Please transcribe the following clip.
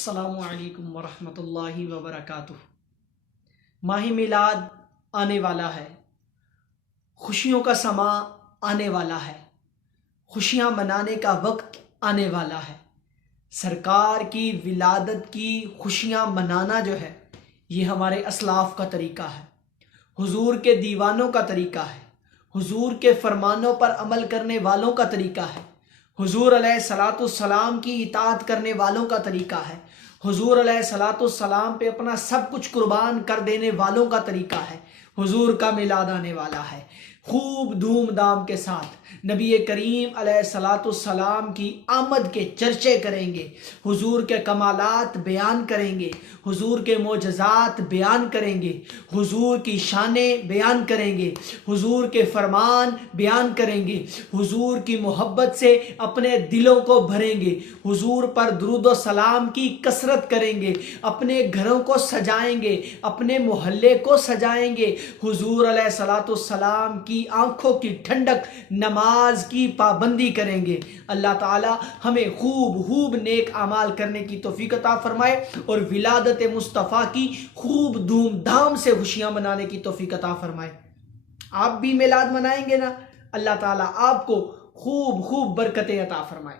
السلام علیکم ورحمۃ اللہ وبرکاتہ۔ ماہ میلاد آنے والا ہے، خوشیوں کا سما آنے والا ہے، خوشیاں منانے کا وقت آنے والا ہے۔ سرکار کی ولادت کی خوشیاں منانا جو ہے یہ ہمارے اسلاف کا طریقہ ہے، حضور کے دیوانوں کا طریقہ ہے، حضور کے فرمانوں پر عمل کرنے والوں کا طریقہ ہے، حضور علیہ الصلاۃ والسلام کی اطاعت کرنے والوں کا طریقہ ہے، حضور علیہ الصلاۃ والسلام پہ اپنا سب کچھ قربان کر دینے والوں کا طریقہ ہے۔ حضور کا میلاد آنے والا ہے، خوب دھوم دھام کے ساتھ نبی کریم علیہ الصلاۃ والسلام کی آمد کے چرچے کریں گے، حضور کے کمالات بیان کریں گے، حضور کے معجزات بیان کریں گے، حضور کی شانیں بیان کریں گے، حضور کے فرمان بیان کریں گے، حضور کی محبت سے اپنے دلوں کو بھریں گے، حضور پر درود و سلام کی کثرت کریں گے، اپنے گھروں کو سجائیں گے، اپنے محلے کو سجائیں گے، حضور علیہ الصلاۃ والسلام کی آنکھوں کی ٹھنڈک نماز کی پابندی کریں گے۔ اللہ تعالی ہمیں خوب نیک اعمال کرنے کی توفیق عطا فرمائے اور ولادت مصطفیٰ کی خوب دھوم دھام سے خوشیاں منانے کی توفیق عطا فرمائے۔ آپ بھی میلاد منائیں گے نا؟ اللہ تعالی آپ کو خوب برکتیں عطا فرمائے۔